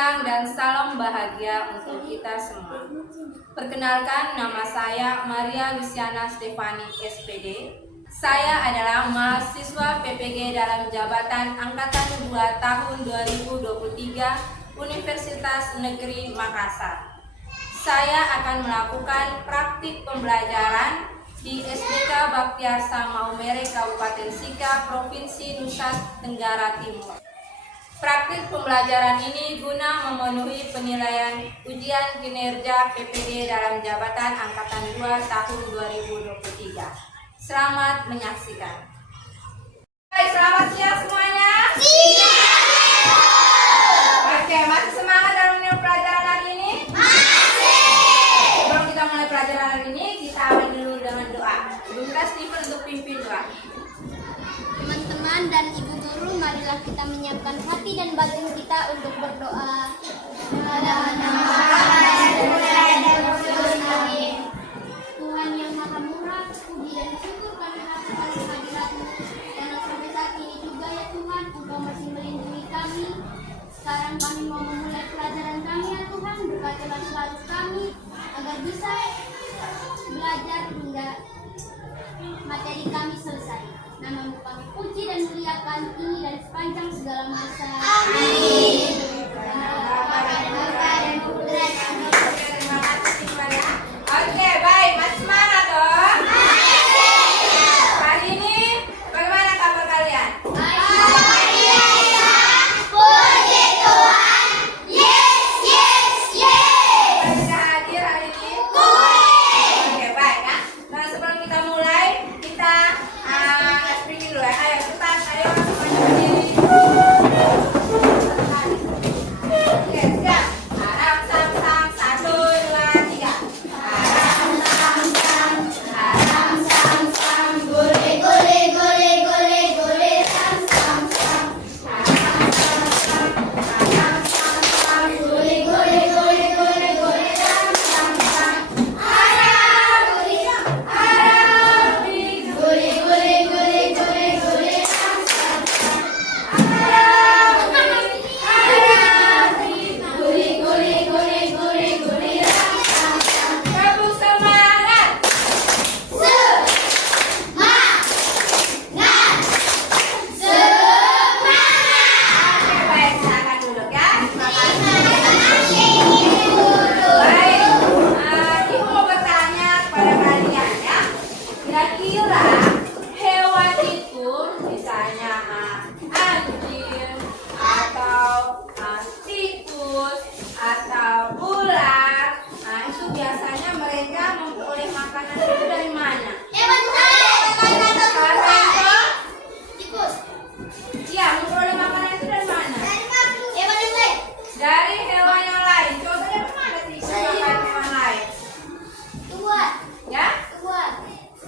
siang dan salam bahagia untuk kita semua. Perkenalkan, nama saya Maria Luciana Stefani SPD. Saya adalah mahasiswa PPG dalam jabatan Angkatan 2 tahun 2023 Universitas Negeri Makassar. Saya akan melakukan praktik pembelajaran di SDK Baktiarsa Maumere Kabupaten Sika, Provinsi Nusa Tenggara Timur. Praktik pembelajaran ini guna memenuhi penilaian ujian kinerja PPG dalam jabatan Angkatan 2 tahun 2023. Selamat menyaksikan. Baik, selamat siang semuanya. Oke, masih semangat dalam menilai pelajaran hari ini? Masih. Sebelum kita mulai pelajaran hari ini, kita awali dulu dengan doa. Ibu Steven untuk pimpin doa. Teman-teman dan ibu guru, marilah kita menyiapkan hati dan batin kita untuk berdoa. Tuhan yang maha murah, puji dan syukur kami atas kehadiran-Mu. Karena sampai saat ini juga ya Tuhan, Engkau masih melindungi kami. Sekarang kami mau memulai pelajaran kami ya Tuhan, berkatilah selalu kami agar bisa belajar hingga materi kami selesai. Nama-Mu kami puji dan muliakan ini dan sepanjang segala masa. Amin. Oke, baik, masih semangat dong? Hari ini bagaimana kabar kalian? Puji Tuhan. Bisa hadir hari ini? Oke, baik ya. Nah, sebelum kita mulai, kita speaking dulu ya. Ayo, cepat, ayo semuanya berdiri. Oke, siap. Harap sam-sam, 1, 2, 3. Harap sam-sam, gule, sam-sam. Harap sam-sam, gule, sam-sam. Tepuk semangat. Oke, baik, silakan duduk ya. Terima kasih. Baik, Ibu mau bertanya kepada kalian ya. Kira-kira hewan itu, misalnya anjing atau tikus atau ular, itu biasanya mereka memperoleh makanan itu dari mana? Salah satu, ya, memperoleh makanan itu dari mana? Dari hewan yang lain. Contohnya mana tikus makan hewan lain? Ya,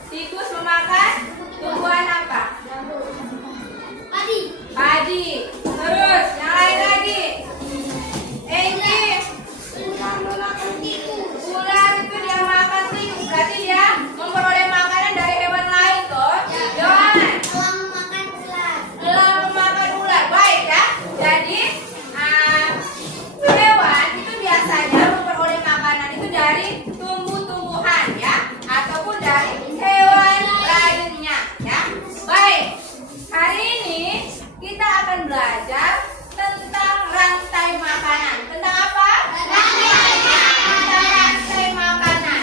tikus memakan tumbuhan apa? Padi. Terus yang lain lagi. Ular itu dia makan tikus. Berarti dia memperoleh makanan dari hewan lain toh. Jangan. Elang memakan ular. Baik ya. Jadi hewan itu biasanya memperoleh makanan itu dari tumbuh-tumbuhan ya, ataupun dari hewan lainnya ya. Baik. Hari ini kita akan belajar tentang rantai makanan. Tentang apa? Tentang rantai makanan.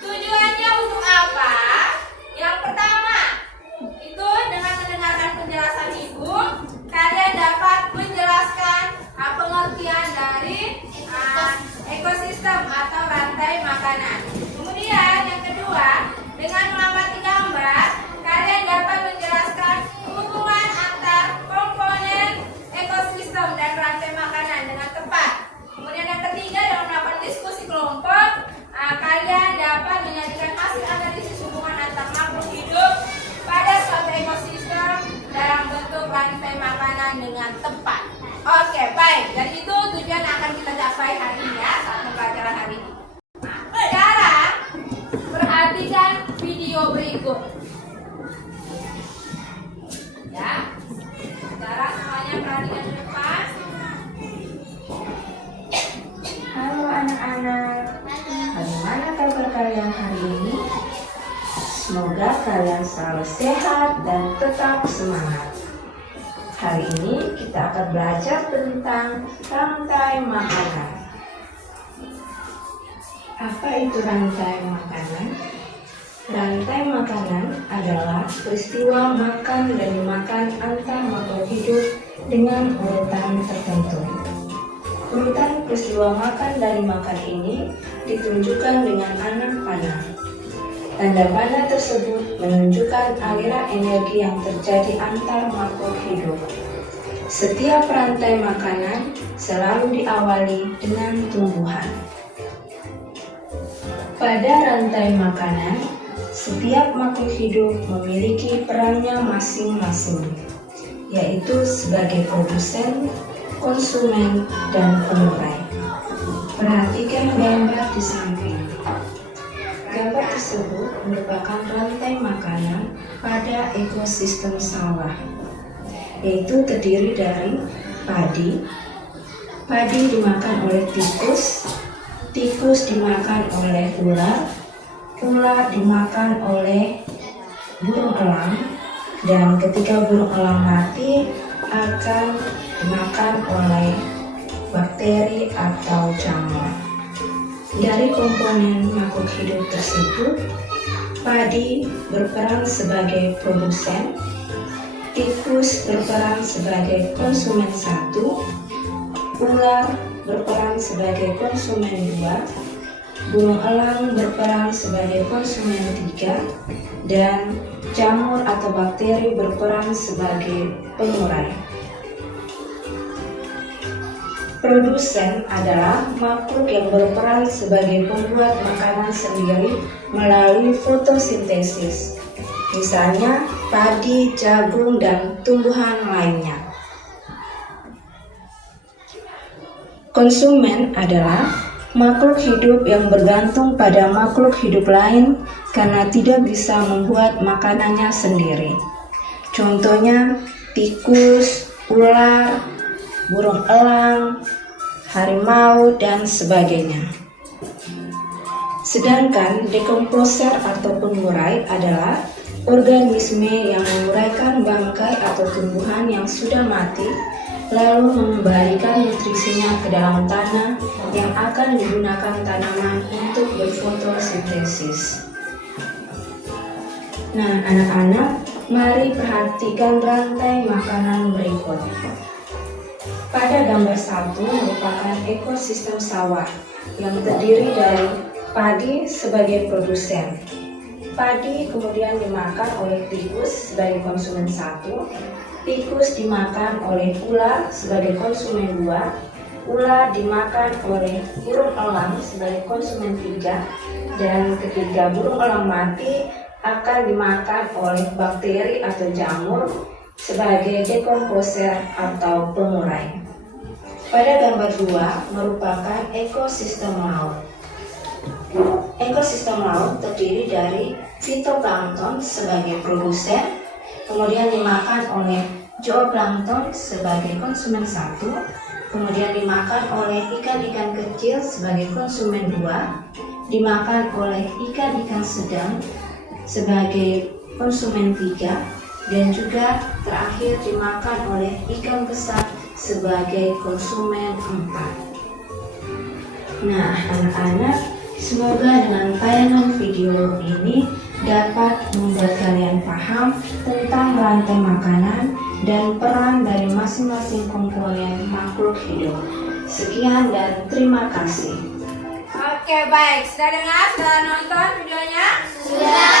Tujuannya untuk apa? Yang pertama, itu dengan mendengarkan penjelasan Ibu, kalian dapat menjelaskan pengertian dari ekosistem atau rantai makanan. Kemudian yang kedua, dengan mengamati gambar, kalian dapat menjelaskan hubungan antar komponen ekosistem dan rantai makanan dengan tepat. Kemudian yang ketiga, dengan melakukan diskusi kelompok, kalian dapat menyajikan hasil analisis hubungan antar makhluk hidup pada suatu ekosistem dalam bentuk rantai makanan dengan tepat. Oke, baik. Dan itu tujuan yang akan kita capai hari ini ya, saat pembelajaran hari ini. Sekarang perhatikan video berikut. Ya. Sekarang semuanya perhatikan ke depan. Semoga kalian selalu sehat dan tetap semangat. Hari ini kita akan belajar tentang rantai makanan. Apa itu rantai makanan? Rantai makanan adalah peristiwa makan dan dimakan antar makhluk hidup dengan urutan tertentu. Urutan peristiwa makan dan dimakan ini ditunjukkan dengan anak panah. Tanda panah tersebut menunjukkan aliran energi yang terjadi antar makhluk hidup. Setiap rantai makanan selalu diawali dengan tumbuhan. Pada rantai makanan, setiap makhluk hidup memiliki perannya masing-masing, yaitu sebagai produsen, konsumen, dan penurai. Perhatikan gambar di samping. Gambar tersebut merupakan rantai makanan pada ekosistem sawah, yaitu terdiri dari padi. Padi dimakan oleh tikus, tikus dimakan oleh ular, ular dimakan oleh burung elang, dan ketika burung elang mati akan dimakan oleh bakteri atau jamur. Dari komponen makhluk hidup tersebut, padi berperan sebagai produsen, tikus berperan sebagai konsumen 1, ular berperan sebagai konsumen 2, burung elang berperan sebagai konsumen 3, dan jamur atau bakteri berperan sebagai pengurai. Produsen adalah makhluk yang berperan sebagai pembuat makanan sendiri melalui fotosintesis, misalnya padi, jagung, dan tumbuhan lainnya. Konsumen adalah makhluk hidup yang bergantung pada makhluk hidup lain karena tidak bisa membuat makanannya sendiri. Contohnya tikus, ular, burung elang, harimau, dan sebagainya. Sedangkan dekomposer atau pengurai adalah organisme yang menguraikan bangkai atau tumbuhan yang sudah mati, lalu mengembalikan nutrisinya ke dalam tanah yang akan digunakan tanaman untuk berfotosintesis. Nah, anak-anak, mari perhatikan rantai makanan berikut. Pada gambar 1 merupakan ekosistem sawah yang terdiri dari padi sebagai produsen. Padi kemudian dimakan oleh tikus sebagai konsumen 1, tikus dimakan oleh ular sebagai konsumen 2, ular dimakan oleh burung elang sebagai konsumen 3, dan ketika burung elang mati akan dimakan oleh bakteri atau jamur sebagai dekomposer atau pengurai. Pada gambar 2 merupakan ekosistem laut. Ekosistem laut terdiri dari fitoplankton sebagai produsen, kemudian dimakan oleh zooplankton sebagai konsumen 1, kemudian dimakan oleh ikan-ikan kecil sebagai konsumen 2, dimakan oleh ikan-ikan sedang sebagai konsumen 3, dan juga terakhir dimakan oleh ikan besar sebagai konsumen 4. Nah, anak-anak, semoga dengan tayangan video ini dapat membuat kalian paham tentang rantai makanan dan peran dari masing-masing komponen makhluk hidup. Sekian dan terima kasih. Oke, baik. Sudah dengar? Sudah nonton videonya? Sudah.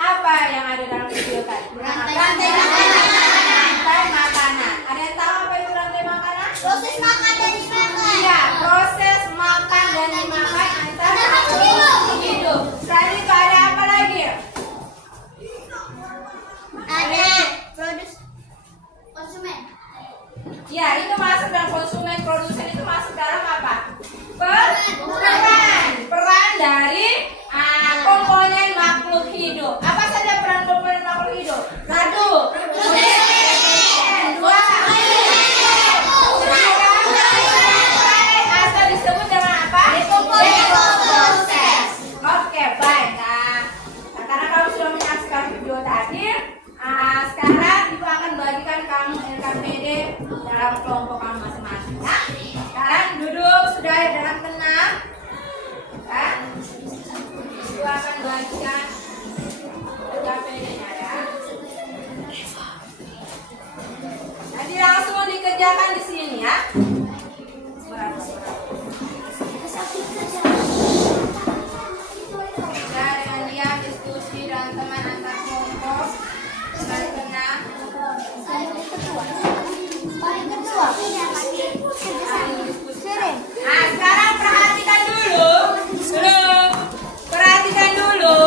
Apa yang ada dalam video tadi? Rantai makanan. Rantai makanan. Ada yang tahu apa itu rantai makanan? Proses makan dan dimakan. Iya, proses makan dan dimakan antar makhluk hidup. Selain itu ada apa lagi? Ada produs konsumen. Ya, itu masuk dalam konsumen, produsen itu masuk dalam apa? Peran dari komponen makhluk hidup. Apa saja peran komponen makhluk hidup? 1. Dua. Atau disebut dengan apa? Dekomposer. Oke, baik. Nah, karena kamu dalam kelompok kamu masing-masing ya. Sekarang duduk sudah dalam tenang. Ya. Itu akan bagikan PPD-nya ya. Nanti langsung dikerjakan di sini ya. Dengan diam, diskusi dan teman antar kelompok. Saling tenang. Nah, sekarang perhatikan dulu. Perhatikan dulu.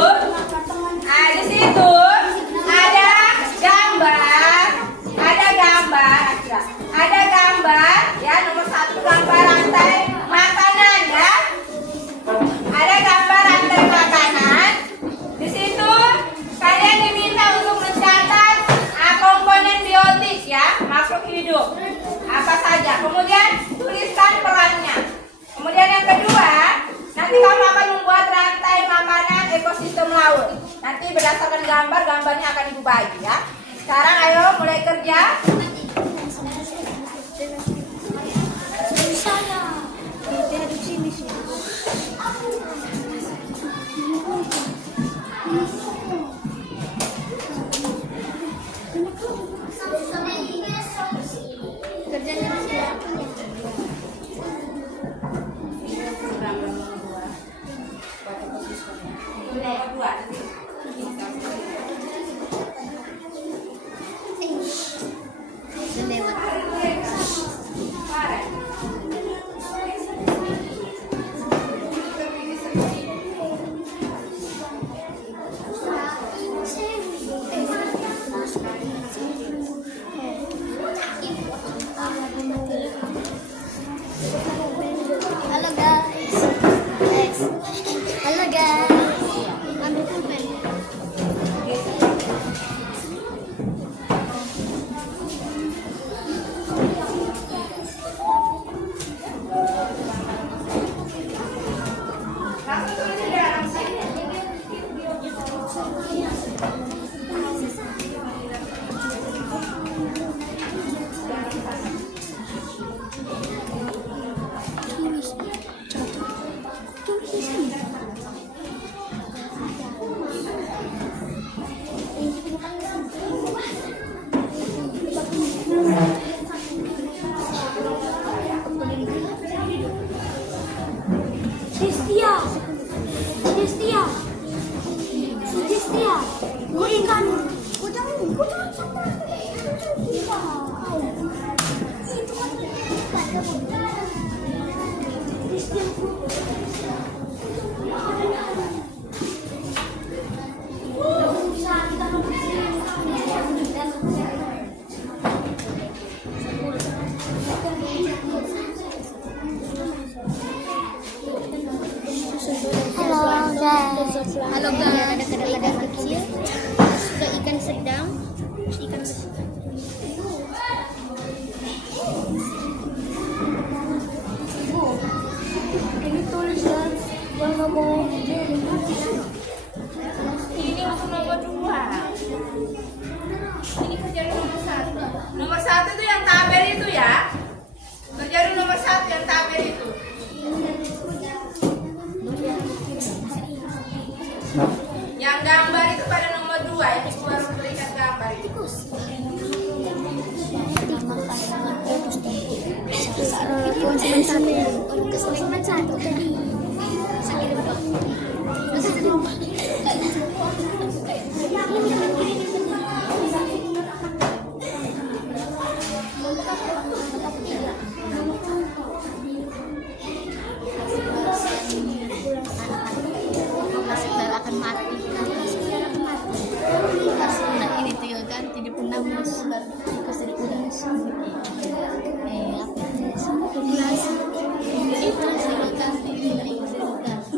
Nah, di situ ada gambar, ya, nomor 1 gambar rantai makanan ya. Ada gambar rantai makanan. Di situ kalian diminta untuk mencatat komponen biotik ya, makhluk hidup. Apa saja. Kemudian tuliskan perannya. Kemudian yang kedua, nanti kamu akan membuat rantai makanan ekosistem laut. Nanti berdasarkan gambarnya akan ibu bagi ya. Sekarang ayo mulai kerja. Halo guys. Ambil pulpen. Suggestia, berikan. Halo guys, ikan kecil, juga ikan sedang, ikan besar. Ini tulisan yang nomor ini untuk nomor 2. Ini kerjaan nomor 1. Nomor 1 itu yang tabel itu ya. Kerjaan nomor 1 yang tabel itu. Yang gambar itu pada nomor 2, ini baru berikan gambar itu. Cuma satu tadi. Sakit apa? Akan mati. Nah ini tinggal ganti di penambus. Ikut dari ulas. Apa itu? Ulas. Itu tinggal ganti dari ulas.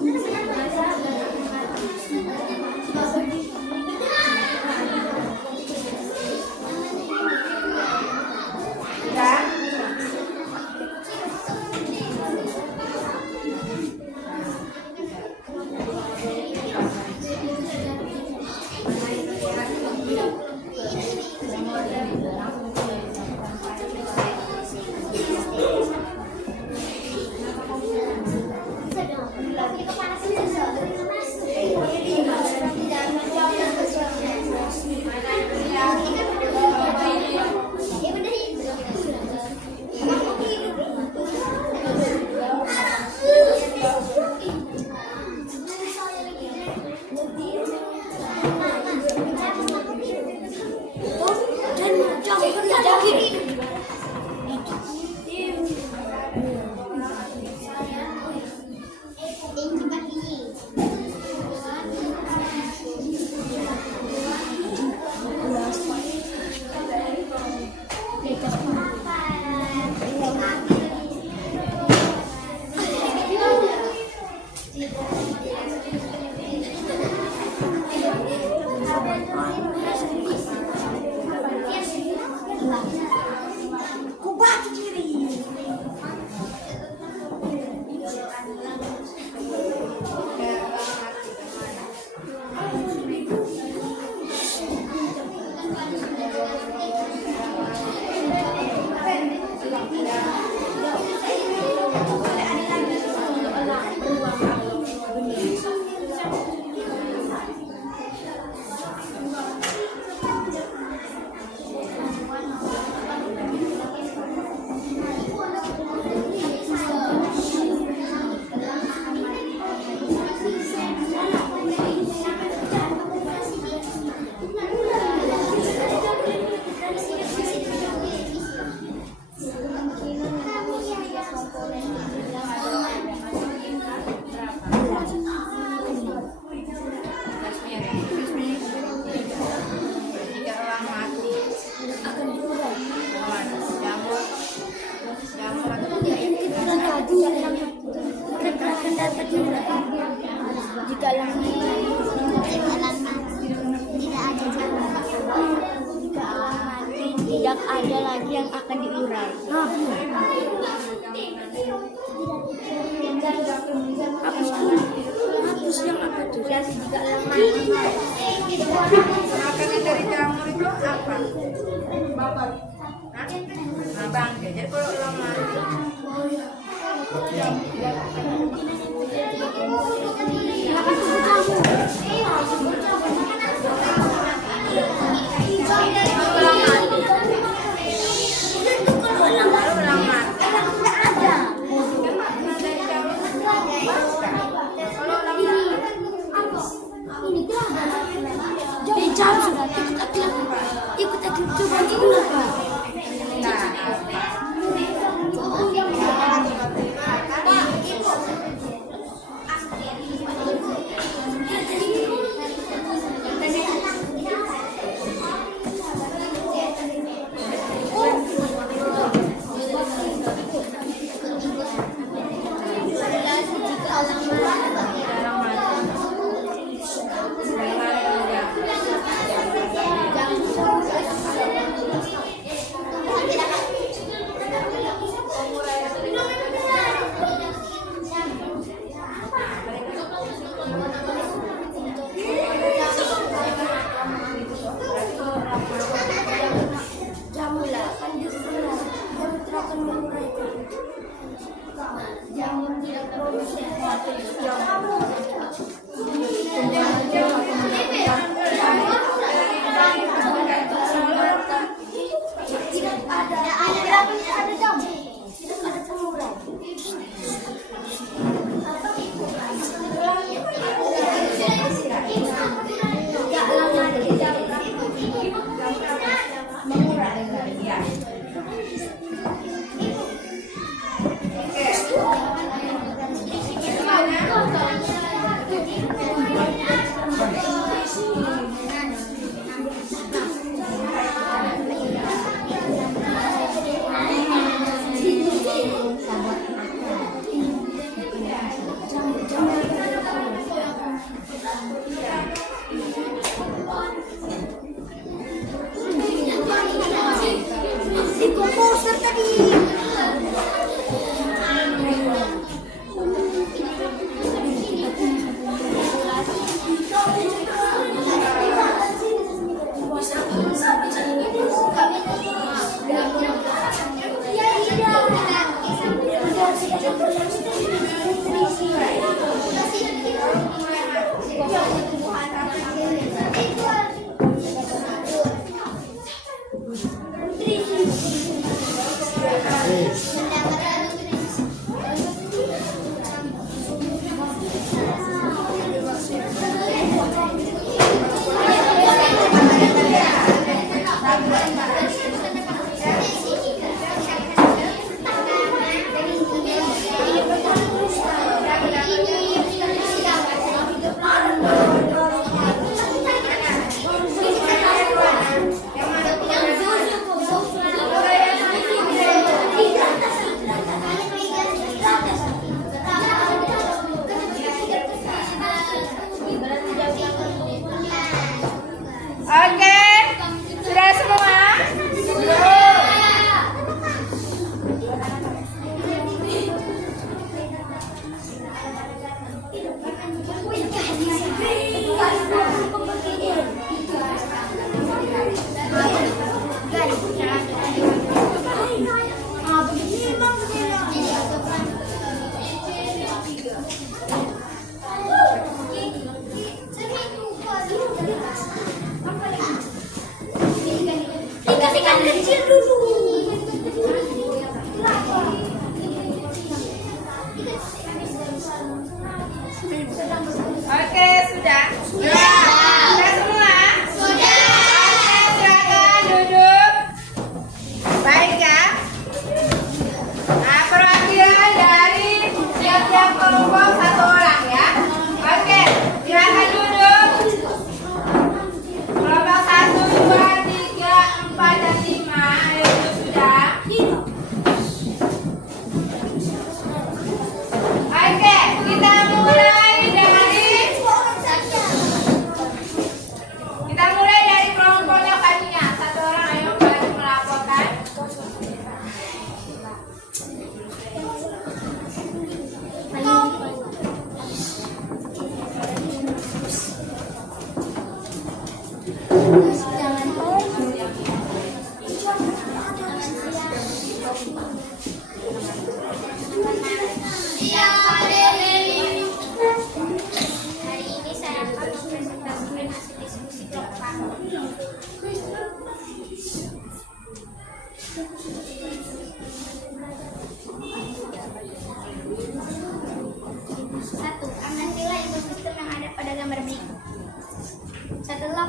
Tidak ada lagi yang akan diurai. Hapus yang apa tuh? Yang juga lemah. Makanan dari jamur itu apa? Babat. Abang, jadi kalau lama ikut aktif coba dulu Pak.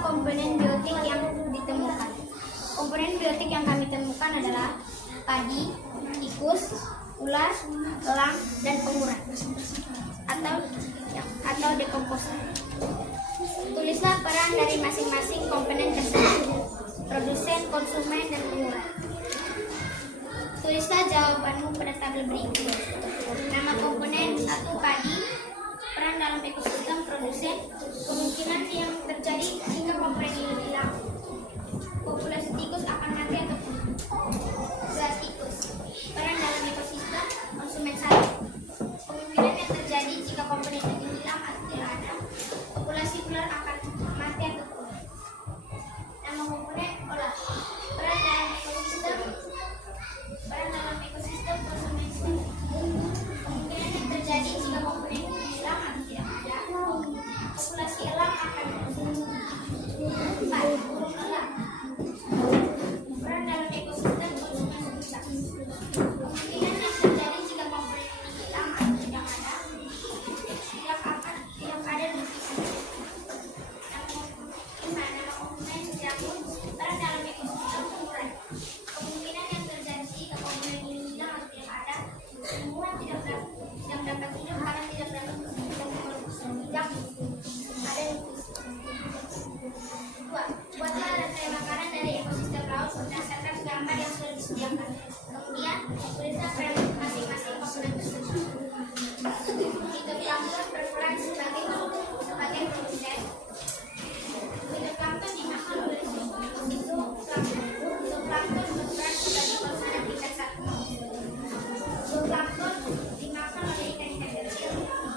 komponen biotik yang ditemukan? Komponen biotik yang kami temukan adalah padi, tikus, ular, elang, dan pengurat atau dekomposer. Tulislah peran dari masing-masing komponen tersebut: produsen, konsumen, dan pengurat. Tulislah jawabanmu pada tabel berikut. Nama komponen: 1. Padi. Peran dalam ekosistem produsen. Kemungkinan yang terjadi jika komponen ini hilang. Populasi tikus akan mati atau punah. 2. Tikus. Peran dalam ekosistem. Konsumen 1. Kemungkinan yang terjadi jika komponen ini hilang atau tidak ada. Populasi ular akan mati atau punah. Nama komponen: olah. Peran dalam ekosistem. Peran dalam ekosistem konsumen 1. Kemungkinan yang terjadi jika komponen ini hilang atau tidak ada. Populasi elang akan 4. Burung elang. Peran dalam ekosistem konsumen 1. Kemungkinan yang terjadi jika komponen ini hilang atau tidak ada. Tidak ada nutrisi. Nama komponen jamur. Peran dalam ekosistem pengurai. Kemungkinan yang terjadi jika komponen ini hilang atau tidak ada. Semua tidak dapat hidup karena tidak ada nutrisi. 2. Buatlah rantai makanan dari ekosistem laut berdasarkan gambar yang sudah disediakan. Kemudian, tulislah peran masing-masing komponen tersebut. Fitoplankton berperan sebagai produsen. Fitoplankton dimakan oleh zooplankton. Zooplankton berperan sebagai konsumen tingkat 1. Zooplankton dimakan oleh ikan-ikan kecil.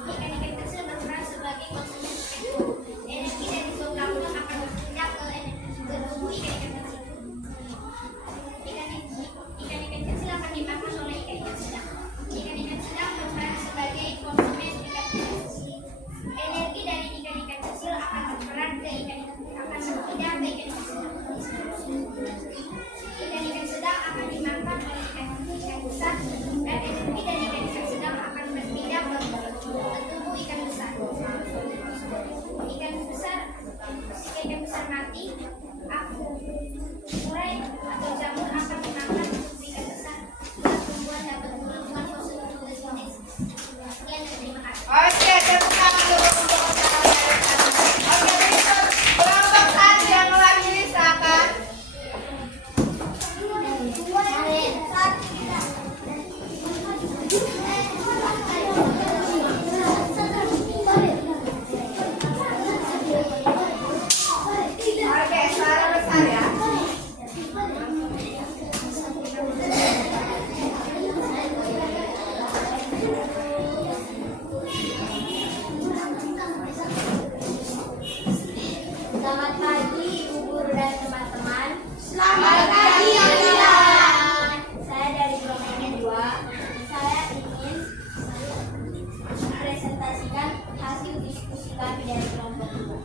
Ikan-ikan kecil berperan sebagai konsumen tingkat 2. Energi dari zooplankton akan berpindah ke tubuh ikan-ikan kecil. Ikan-ikan kecil akan dimakan oleh ikan-ikan sedang. Ikan-ikan sedang berperan sebagai konsumen tingkat 3. Energi dari ikan-ikan kecil akan berperan ke akan berpindah ke ikan-ikan sedang. Ikan-ikan sedang akan dimakan oleh ikan-ikan besar, dan energi dari ikan-ikan sedang akan berpindah ke tubuh ikan besar. Ikan besar mati, urai atau jamur akan dimakan tubuh ikan besar. Tumbuhan dapat melakukan fotosintesis. Sekian dan terima kasih. Oke, tepuk tangan dulu untuk saudara-saudara. Oke, berikut kelompok 1 yang mewakili silakan. Oke, suara besar ya. Selamat pagi Ibu Guru dan teman-teman. Selamat pagi, Alila. Saya dari kelompok 2. Saya ingin mempresentasikan hasil diskusi kami dari kelompok 2.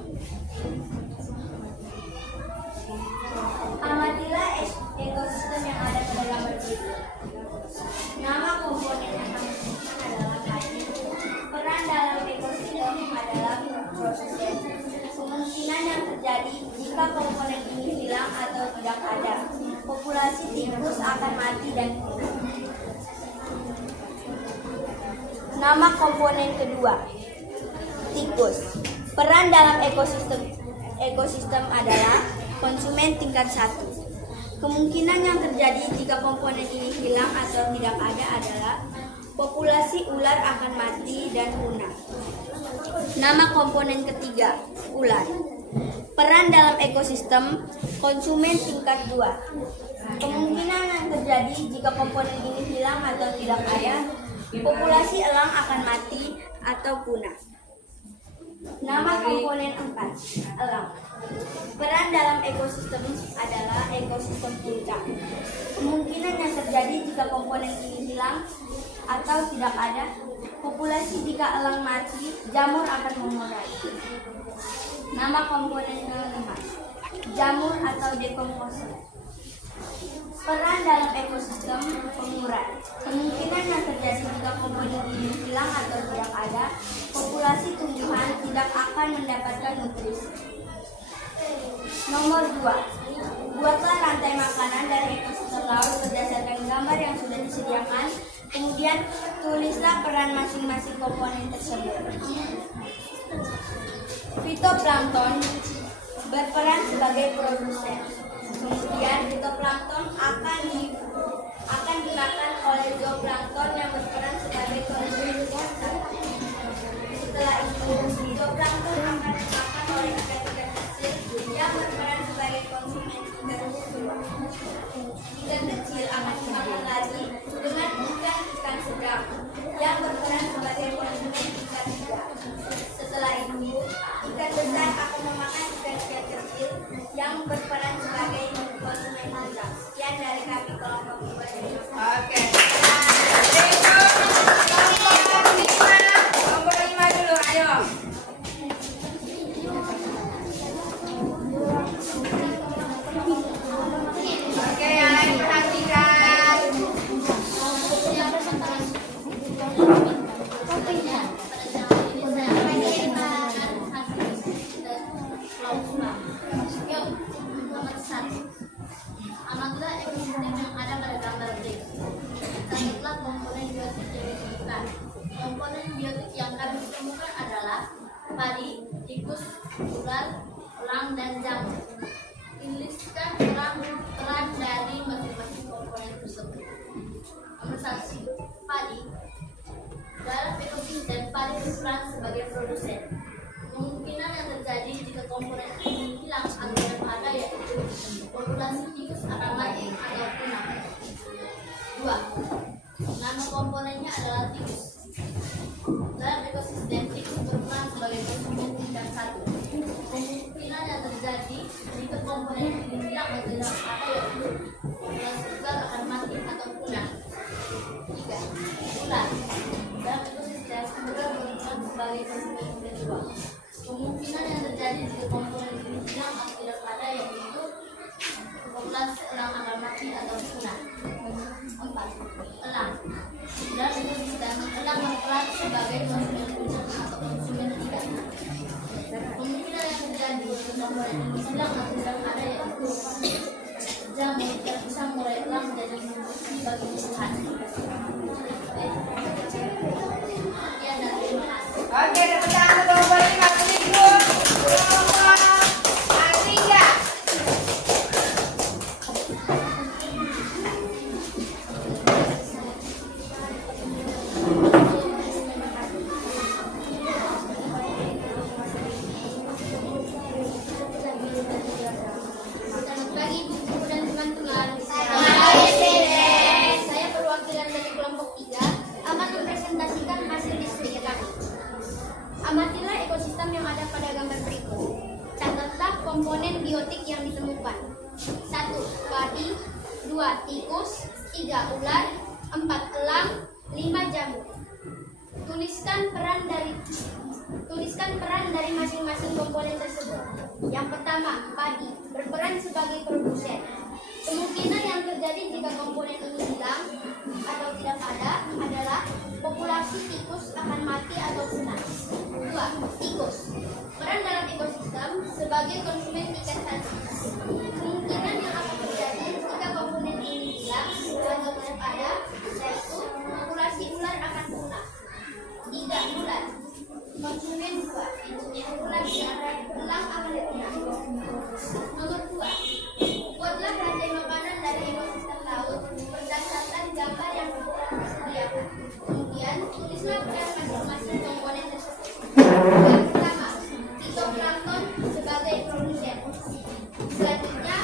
Amatilah ekosistem yang ada pada gambar berikut. Nama komponen yang kami temukan adalah padi. Peran dalam ekosistem adalah produsen. Kemungkinan yang terjadi jika komponen ini hilang atau tidak ada. Populasi tikus akan mati dan punah. Nama komponen kedua, tikus. Peran dalam ekosistem adalah konsumen tingkat 1. Kemungkinan yang terjadi jika komponen ini hilang atau tidak ada adalah populasi ular akan mati dan punah. Nama komponen ketiga, ular. Peran dalam ekosistem, konsumen tingkat 2. Kemungkinan yang terjadi jika komponen ini hilang atau tidak ada, populasi elang akan mati atau punah. Nama komponen 4, elang. Peran dalam ekosistem adalah ekosistem puncak. Kemungkinan yang terjadi jika komponen ini hilang atau tidak ada, populasi jika elang mati, jamur akan mengurai. Nama komponen kelima, jamur atau dekomposer. Peran dalam ekosistem pengurai. Kemungkinan yang terjadi jika komponen ini hilang atau tidak ada, populasi tumbuhan tidak akan mendapatkan nutrisi. disediakan. Kemudian tulislah peran masing-masing komponen tersebut. Fitoplankton berperan sebagai produsen. Kemudian fitoplankton akan dimakan oleh zooplankton yang berperan sebagai konsumen. Setelah itu, zooplankton akan dimakan oleh ikan-ikan kecil yang berperan sebagai konsumen ikan kecil. Ikan kecil akan dimakan lagi dengan ikan-ikan sedang yang berperan sebagai konsumen ikan sedang. Setelah itu, ikan besar akan memakan ikan-ikan kecil yang berperan sebagai konsumen sedang. Sekian dari kami kelompok 2. Oke. Kelompok 5 dulu, ayo. Oke, yang lain perhatikan. Amatilah ekosistem yang ada pada gambar berikut. Lihatlah komponen biotik yang ditemukan. Komponen biotik yang kami temukan adalah padi, tikus, ular, elang, dan jamur. Tuliskan peran dari masing-masing komponen tersebut. Nomor 1, padi. Dalam ekosistem, padi berperan sebagai produsen. Kemungkinan yang terjadi jika komponen ini hilang atau tidak ada yaitu populasi tikus akan mati atau punah. 2. Nama komponennya adalah tikus. Dalam ekosistem, tikus berperan sebagai konsumen ikan satu. Kemungkinan yang terjadi jika komponen ini hilang atau tidak ada yaitu populasi ular akan mati atau punah. 3. Ular. Dalam ekosistem, ular berperan sebagai konsumen ikan dua. Kemungkinan yang terjadi jika komponen ini hilang atau tidak ada yaitu populasi elang akan mati atau punah. 4. Elang. Dalam ekosistem, elang berperan sebagai konsumen udang atau konsumen ikan. Kemungkinan yang terjadi jika komponen ini hilang atau tidak ada yaitu jamur yang bisa mulai elang menjadi nutrisi bagi tumbuhan. Sekian dan terima kasih. Oke, tepuk tangan untuk kelompok 5. Berikut kelompok 3. Selamat pagi ibu dan teman-teman. Saya perwakilan dari kelompok 3 akan mempresentasikan hasil diskusi kami. Amatilah ekosistem yang ada pada gambar berikut. Catatlah komponen biotik yang ditemukan. 1. Padi. 2. Tikus. 3. Ular. 4. Elang. 5. Jamur. Tuliskan peran dari masing-masing komponen tersebut. Yang pertama, padi berperan sebagai produsen. Kemungkinan yang terjadi jika komponen ini hilang atau tidak ada adalah populasi tikus akan mati atau punah. 2. Tikus. Peran dalam ekosistem sebagai konsumen ikan tadi. Kemungkinan yang akan terjadi jika komponen ini hilang atau tidak ada yaitu populasi ular akan punah. 3. Ular. Konsumen 2. Populasi elang akan punah. Nomor 2. Buatlah rantai makanan dari ekosistem laut berdasarkan gambar yang telah disediakan. Kemudian tulislah peran masing-masing komponen tersebut. Yang pertama, fitoplankton sebagai produsen. Selanjutnya,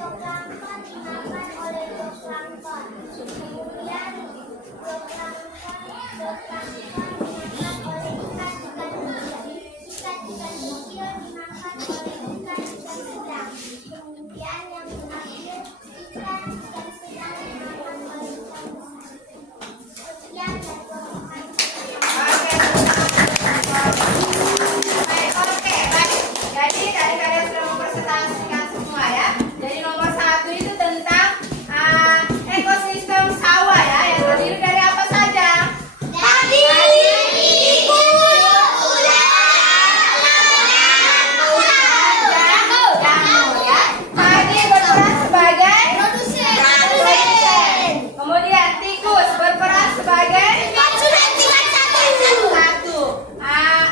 Zooplankton dimakan oleh zooplankton. Kemudian zooplankton dimakan oleh ikan-ikan kecil. Ikan-ikan kecil dimakan oleh ikan-ikan sedang. Kemudian yang terakhir ikan-ikan sedang dimakan oleh ikan besar. Sekian dari Bapak. Oke, baik. Jadi tadi kalian sudah mempresentasikan semua ya. Jadi nomor 1 itu tentang ekosistem sawah ya, yang terdiri dari apa saja? Jamur ya. Padi berperan sebagai produsen. Kemudian tikus berperan sebagai satu.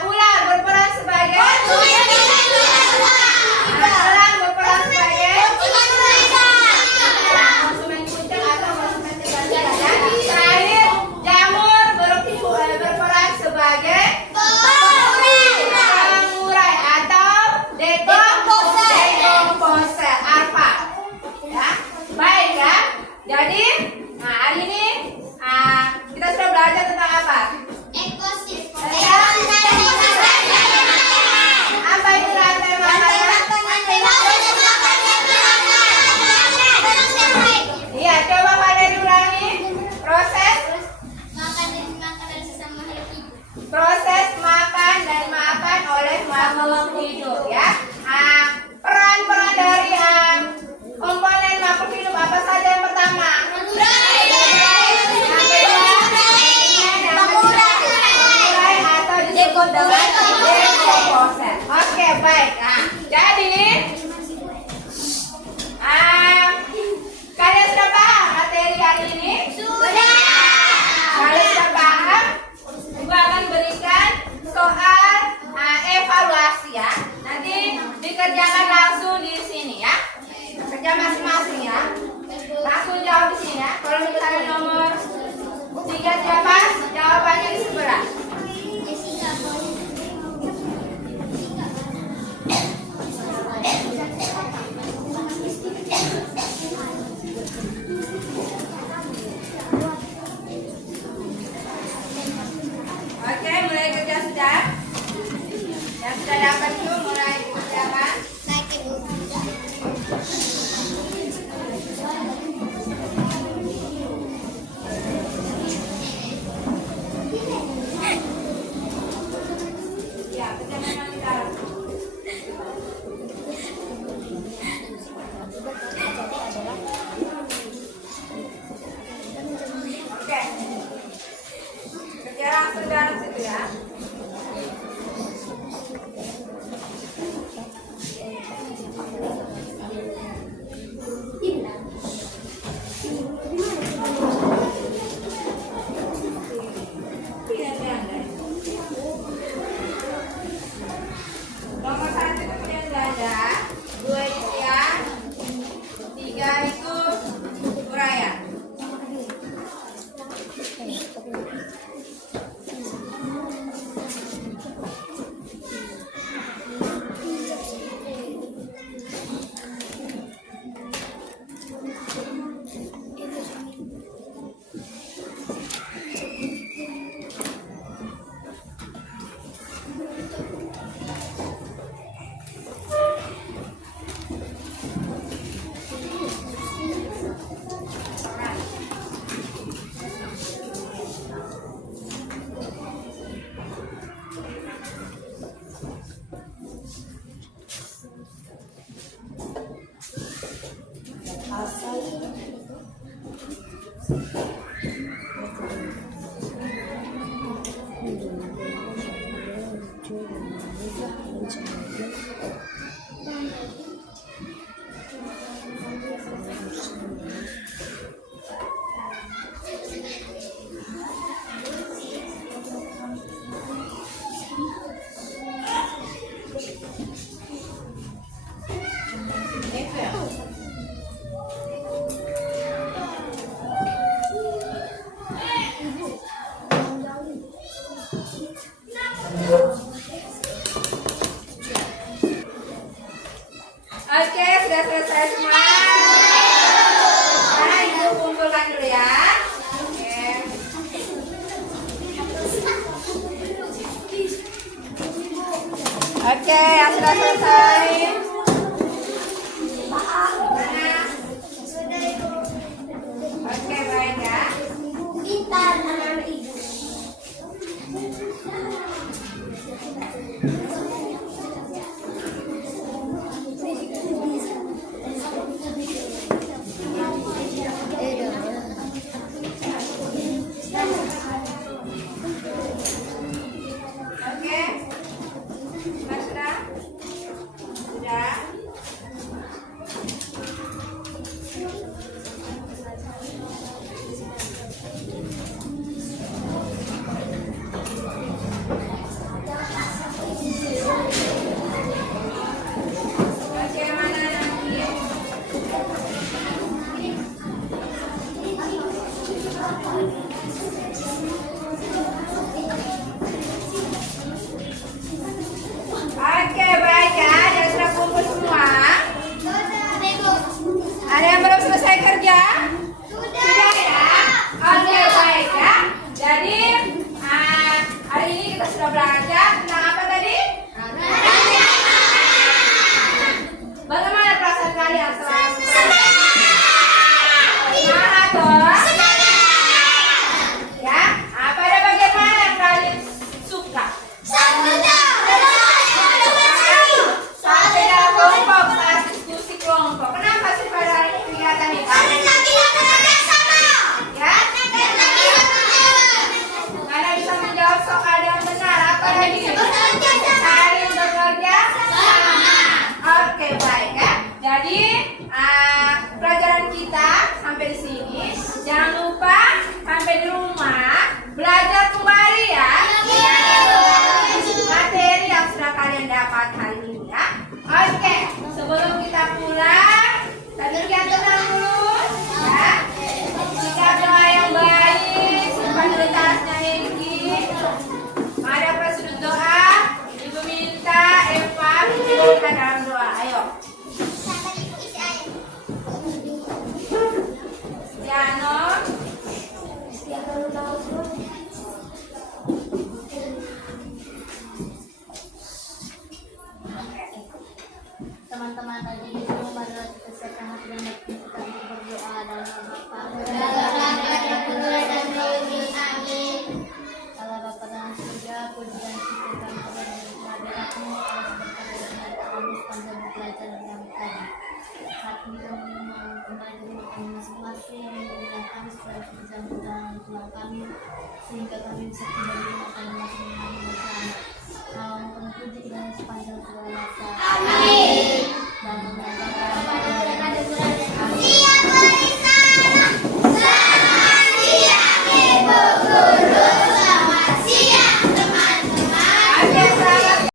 Ular berperan sebagai elang berperan sebagai konsumen kucing atau konsumen serigala ya. Terakhir jamur berperan sebagai pengurai atau dekomposer alfa ya. Baik ya. Jadi hari ini kita sudah belajar tentang apa? Apa itu rantai makanan? Iya, coba pada diulangi. Proses makan dan makan oleh makhluk hidup ya. Peran-peran dari komponen makhluk hidup apa saja yang pertama? Pengurai atau disebut dengan dekomposer. Oke, baik. Jadi kalian sudah paham materi hari ini? Sudah. Kalian sudah paham? Ibu akan berikan soal evaluasi ya. Nanti dikerjakan langsung di sini ya. Kerja masing-masing ya. Langsung jawab di sini ya. Kalau misalnya nomor 3 siapa? Jawabannya di sebelah. Oke, mulai kerja sudah. Yang sudah dapat itu mulai kerjakan. Ya, kerjakan yang ditaruh. Oke. Kerja langsung dalam situ ya. Nomor 1 itu punya ganda, 2 isian, 3 itu uraian. Oke, sudah selesai semua. Nah, ibu kumpulkan dulu ya. Oke. Oke, yang sudah selesai. Mana? Oke, baik ya. Pintar anak ibu. Oke. Mas sudah? Sudah? Oke, mana lagi? Oke, baik ya. Yang sudah kumpul semua. Ada yang belum selesai kerja? Sudah ya? Oke, baik ya. Jadi, hari ini kita sudah belajar tentang apa tadi? Bagaimana perasaan kalian setelah semangat toh? Ya, pada bagian mana yang kalian suka? Sampai dalam kelompok, saat diskusi kelompok. Kenapa sih pada kegiatan itu? Ya? Karena bisa menjawab soal yang benar. Apa lagi? Saling bekerja sama. Oke, baik ya. Jadi pelajaran kita sampai di sini. Jangan lupa sampai di rumah belajar kembali ya. Materi yang sudah kalian dapat hari ini ya. Oke, sebelum kita pulang, tadi kita tenang dulu ya. Sikap doa yang baik, simpan dulu tasnya Hengki. Ada prosedur doa. Ibu minta Eva kita dalam doa. Ayo. Jano. Teman-teman tadi di rumah marilah kita siapkan hati dan hati kita untuk berdoa dalam nama Bapa. Allah Bapa dalam surga, puji dan syukur kami kepada kehadiratmu atas berkat dan kami sepanjang pelajaran yang tadi. Saat ini kami mau kembali ke rumah kami masing-masing, memberikan kami supaya berjalan perjalanan pulang kami, sehingga kami bisa kembali ke rumah kami masing-masing bersama. Kalau penuh puji dan sepanjang segala masa. Amin. Dan Oke, selamat.